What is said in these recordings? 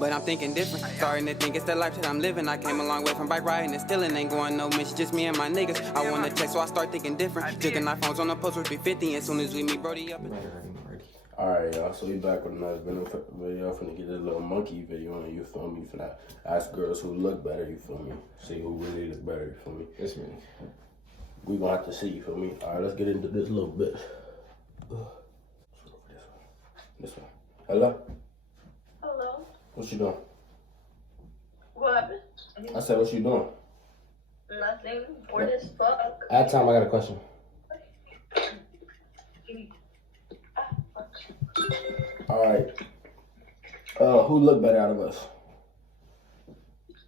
but I'm thinking different. Starting to think it's the life that I'm living. I came a long way from bike riding and stealing. Ain't going no mission, just me and my niggas. I want to text, so I start thinking different. Jigging iPhones on the post with 350. As soon as we meet Brody up. Alright, y'all, so we back with another video. Finna get this little monkey video on, you feel me? Finna ask girls who look better, you feel me? See who really look better, you feel me? It's me. We gonna have to see, you feel me? Alright, let's get into this a little bit. This one. Hello? Hello? What you doing? What happened? I said, what you doing? Nothing. Bored as fuck. At time, I got a question. Alright. Who look better out of us?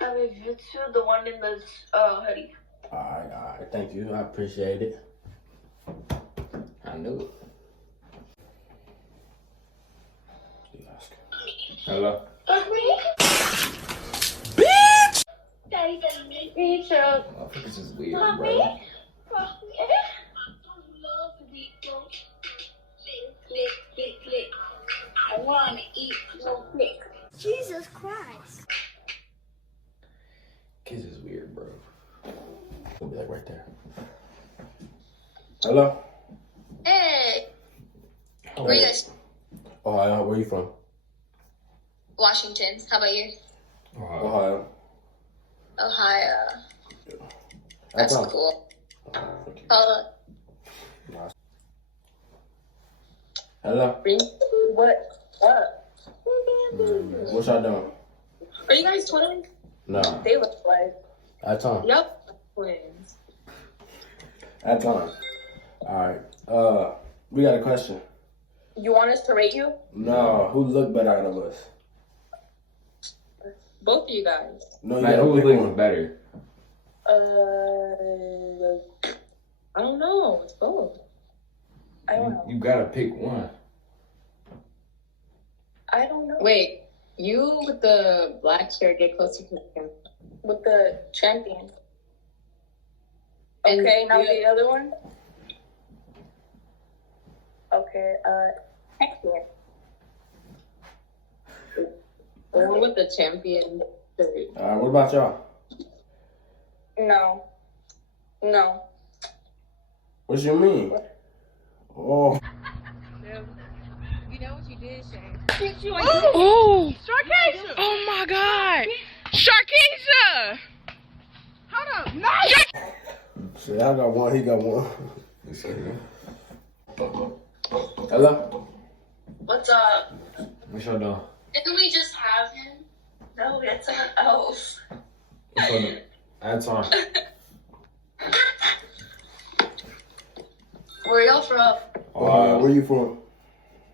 I mean, you two, the one in the hoodie. Alright, thank you. I appreciate it. I knew it. Hello? Fuck me? Bitch! Daddy, me too. Motherfuckers is weird, Fuck bro. me? Fuck me? Lick. I want to eat no lick. Jesus Christ. Kids is weird, bro. We'll be like right there. Hello? Hey, where you guys? Ohio, where you from? Washington. How about you? Ohio. Ohio. That's That's cool. Hello. Hello? What? What y'all doing? Are you guys twins? No. They look like. At time. Yep. Twins. At time. Alright. We got a question. You want us to rate you? No, who look better out of us? Both of you guys. No, you Like, gotta who pick looks one. better? I don't know. It's both. I don't know. You gotta pick one. I don't know. Wait, you with the black shirt get closer to him. With the champion. Okay, now the other one? Okay, champion. The one with the champion shirt. Alright, what about y'all? No. What you mean? Oh. You know what you did, Shane? Oh! Sharkeisha! Oh my God! Sharkeisha! Hold up! No! Shit, I got one, he got one. Hello? What's up? What y'all doing? Didn't we just have him? No, we had someone else. What's y'all doing? At time. Where y'all from? Where you from?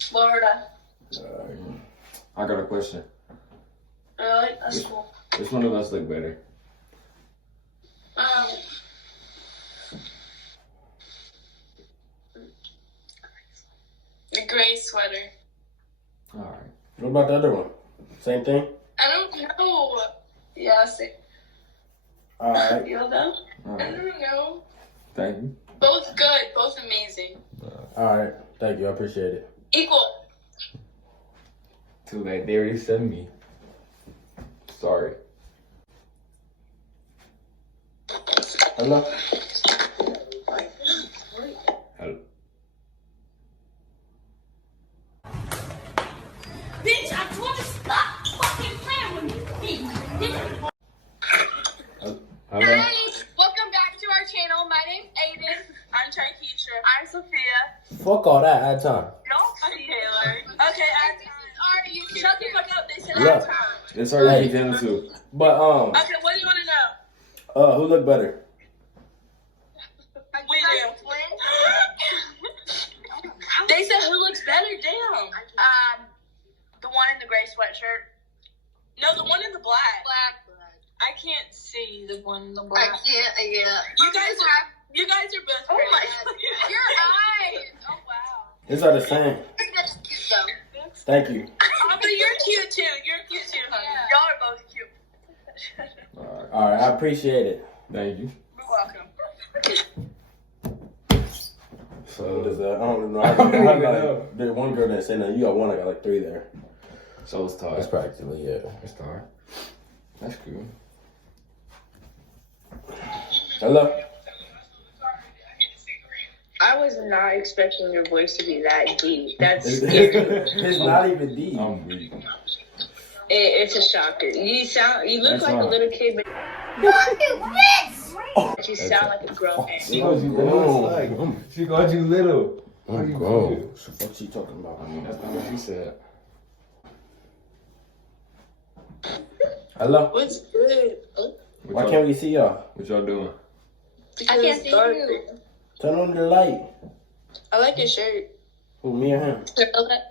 Florida. I got a question. Really? That's cool. Which one of us look better? The gray sweater. Alright. What about the other one? Same thing? I don't know. Yeah, same. Alright. You know them? I Alright. don't know. Thank you. Both good. Both amazing. Alright. Thank you, I appreciate it. Equal. Too late. They already sent me. Sorry. Hello? Hello. Bitch, I told you stop fucking playing with me. Hello. Hey, welcome back to our channel. My name's Aiden. I'm Tarkeisha. I'm Sophia. Fuck all that, at time. No, I'm Taylor. Okay, this is our YouTube. Shut the fuck up. They said Yeah. our time. It's our Hey. channel too. But, Okay, what do you want to know? who look better? We do. They said who looks better? Damn. The one in the gray sweatshirt. No, the one in the black. Black. I can't see the one in the black. I can't. Yeah. You guys are both. Oh my God. Your eyes. Oh wow. These are the same. That's cute though. Thank you. Oh, but you're cute too. You're cute too, honey. Yeah. Y'all are both cute. Alright. Alright, I appreciate it. Thank you. You're welcome. So What is that? I don't know. I don't even know. There's one girl that said no. You got one. I got like three there. So it's tied. It's practically, yeah. It's tied. That's cool. Hello? I was not expecting your voice to be that deep. That's scary. It's not even deep. I'm weak. It's a shocker. You look That's like a fine. little kid, but you sound like a grown man. She called you little. She called you little. How I'm you grown. feel? What she talking about? I mean, that's not what she said. Hello? What's good? Why can't we see y'all? What y'all doing? I can't see you. Turn on the light. I like your shirt. Who, me or him?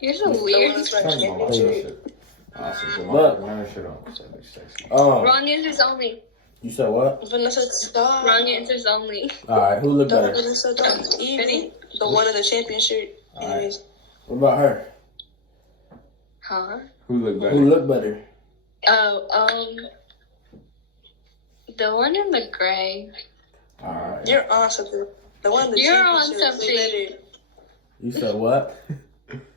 You're so weird. Turn my light shit. Awesome. Put Look. my shirt on. Cause that looks sexy. Wrong answers only. You said what? Vanessa, stop. Wrong answers only. Alright, who look better? Vanessa, don't. Evie, the one in the champion shirt. Alright. What about her? Huh? Who look better? Who look better? Oh, the one in the gray. Alright. You're on something. The one in the You're champion on shirts something. look better. You said what?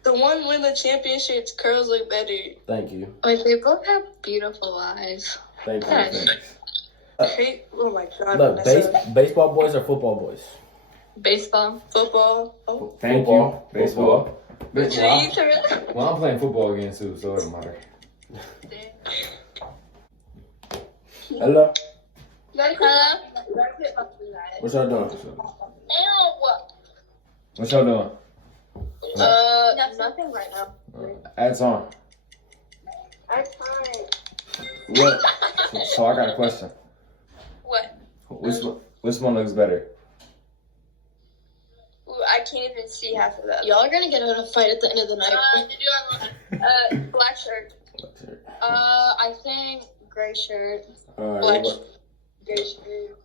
The one with the championships curls look better. Thank you. Like, they both have beautiful eyes. Thank you. Thanks. Thanks. Hey, oh my god, Look, Vanessa. baseball boys or football boys? Baseball. Football. Oh. Thank Football. you. Baseball. Wow. Well, I'm playing football again too, so it don't matter. Hello? Hello? What y'all doing? What y'all doing? Nothing right now. Ads on. I'm fine. What? So I got a question. What? Which one looks better? Ooh, I can't even see half of that. Y'all are gonna get in a fight at the end of the night. Black shirt. I think gray shirt. Alright. Gray shirt.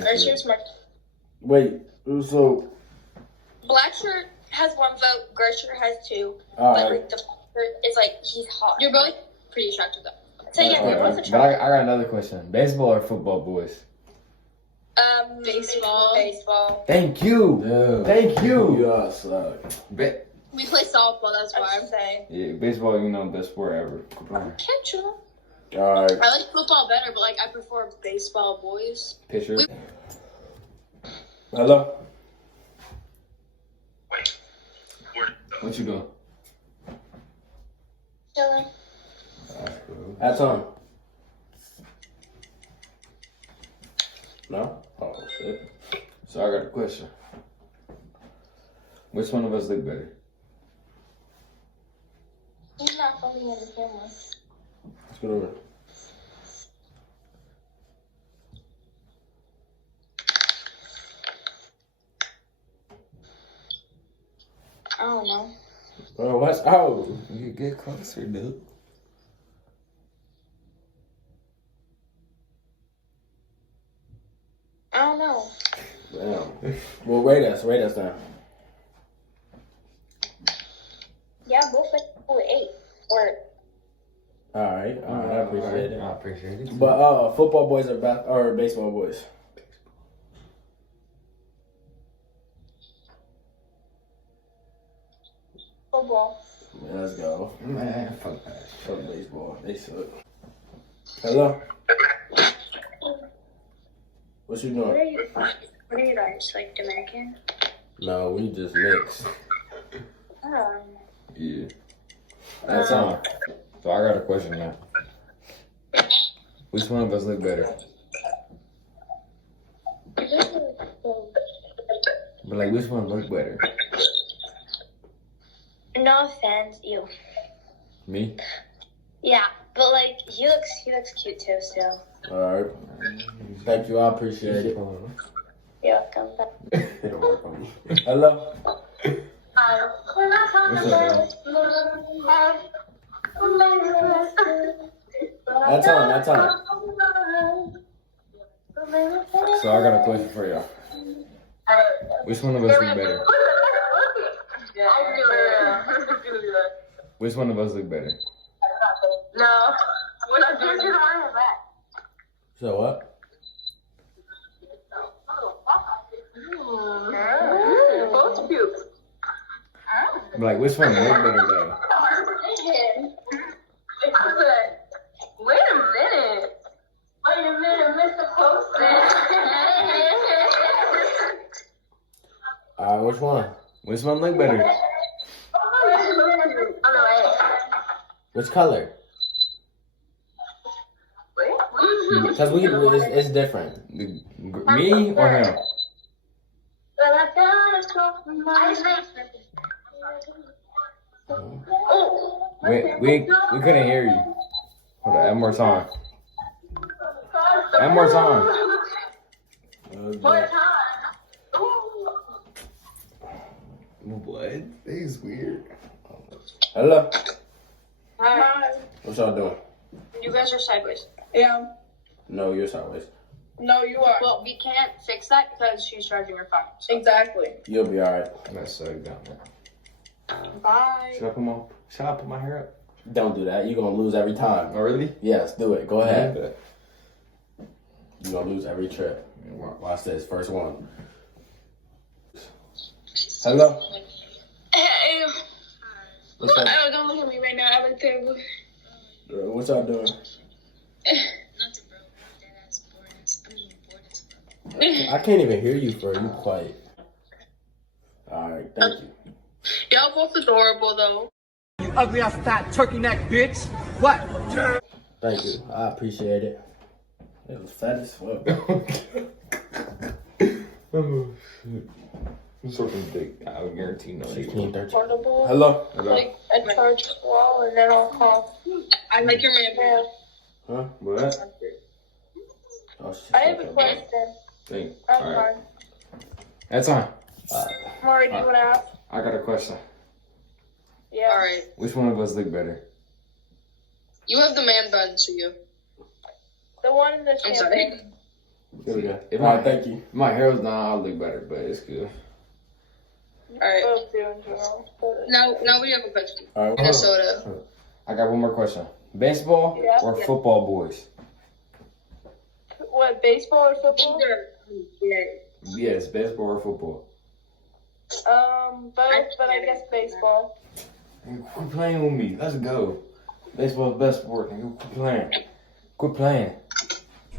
Gray shirt's my. Wait, so, Black shirt has one vote. Gray shirt has two. But alright. like the black shirt is like he's hot. You're both pretty attractive though. So yeah, they're both But attractive. I got another question. Baseball or football boys? Baseball. Baseball. Thank you. Yeah. Thank you. You suck. We play softball, that's why. I'm saying. Yeah, baseball, you know, best sport ever. Catcher. Alright. I like football better, but like I prefer baseball boys. Pitcher. Hello? What you doing? Chilling. That's on. No? Oh, shit. So I got a question. Which one of us look better? He's not funny in the camera. Let's get over. I don't know. Oh, what's out? You get closer, dude. I don't know. Damn. Well, rate us now. Yeah, both like 8. Or Alright, I appreciate it. I appreciate it. But football boys or baseball boys? football. Man, let's go. Man, fuck that. Fuck baseball. They suck. Hello? What you What doing? are you guys, like Dominican? No, we just mixed. Yeah. That's on. So I got a question now. Which one of us look better? But like, which one look better? No offense, you. Me? Yeah, but like he looks cute too. So Alright. Thank you, I appreciate it. yeah, come back. It'll work on me. Hello? What's up, That's on. So I got a question for y'all. Which one of us look better? Which one of us look better? So what? But like, which one look better though? Which one look better? Which color? Because it's different. Me or him? We couldn't hear you. Hold on, add more time. Add more time. What? This is weird. Hello. Hi. What y'all doing? You guys are sideways. Yeah. No, you're sideways. No, you are. Well, we can't fix that because she's charging her phone. So. Exactly. You'll be alright. That's so dumb. Bye. Should I put my hair up? Don't do that. You're gonna lose every time. Oh, really? Yes, do it. Go ahead. Yeah. You're gonna lose every trip. Watch this. First one. Hello. Hey. What's up? Oh, don't look at me right now. I look terrible. What y'all doing? Nothing, bro. That ass boring. I can't even hear you for you quiet. Alright, thank you. Y'all both adorable though. You ugly ass fat turkey neck bitch. What? Thank you. I appreciate it. It was fat as fuck. Oh, shit. I'm sucking dick. I would guarantee no. 16, 13. Portable. Hello? Like a charge wall and then I'll call. I like your man. Huh? What? Oh, shit. I have a question. Think. That's Alright. fine. That's time. Mari, do you want to ask? I got a question. Yeah. Alright. Which one of us look better? You have the man bun, so you. The one in the champagne. Sorry. Here we go. If Alright, thank you. My hair was not, I'll look better, but it's good. Alright. Now we have a question. Alright, Minnesota. I got one more question. Baseball or football boys? What, baseball or football? Yes, baseball or football. Both, but I guess baseball. Quit playing with me. Let's go. Baseball's the best sport. Nigga. Quit playing. Quit playing.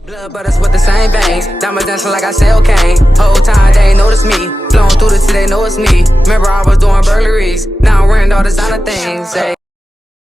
Blood butters with the same veins. Diamonds dancing like I sell cane. Whole time they ain't notice me. Flowing through the city, they know it's me. Remember I was doing burglaries. Now I'm wearing all designer things. Hey.